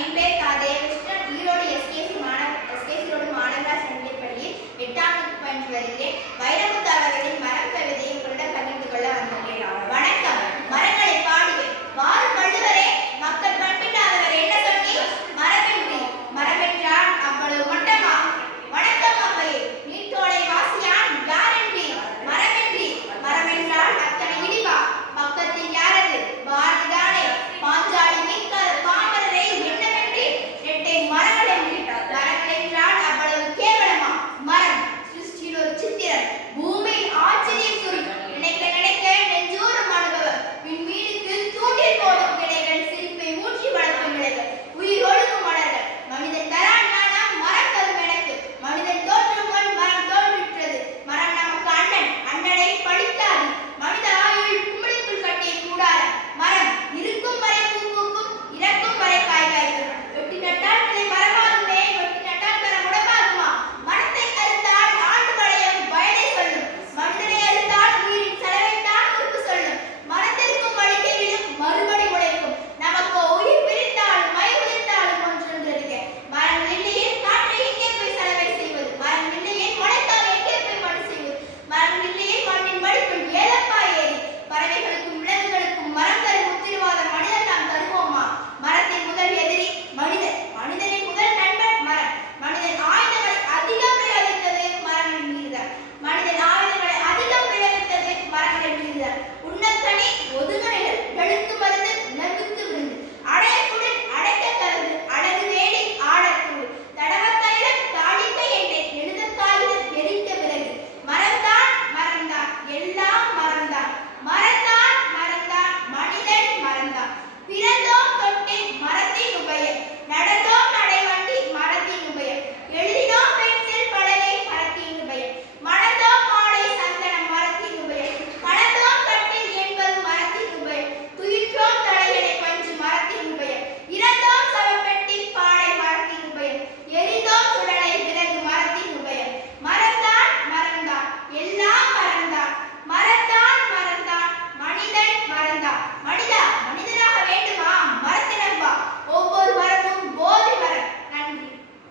என் பேர் கா தேவகிருஷ்ணன் ஈரோடு எஸ்கேசி மாநக எஸ்கேசி ரோடு மாநகராட்சி பள்ளியில் எட்டாம் வகுப்பு பயின்று வருகிறேன்.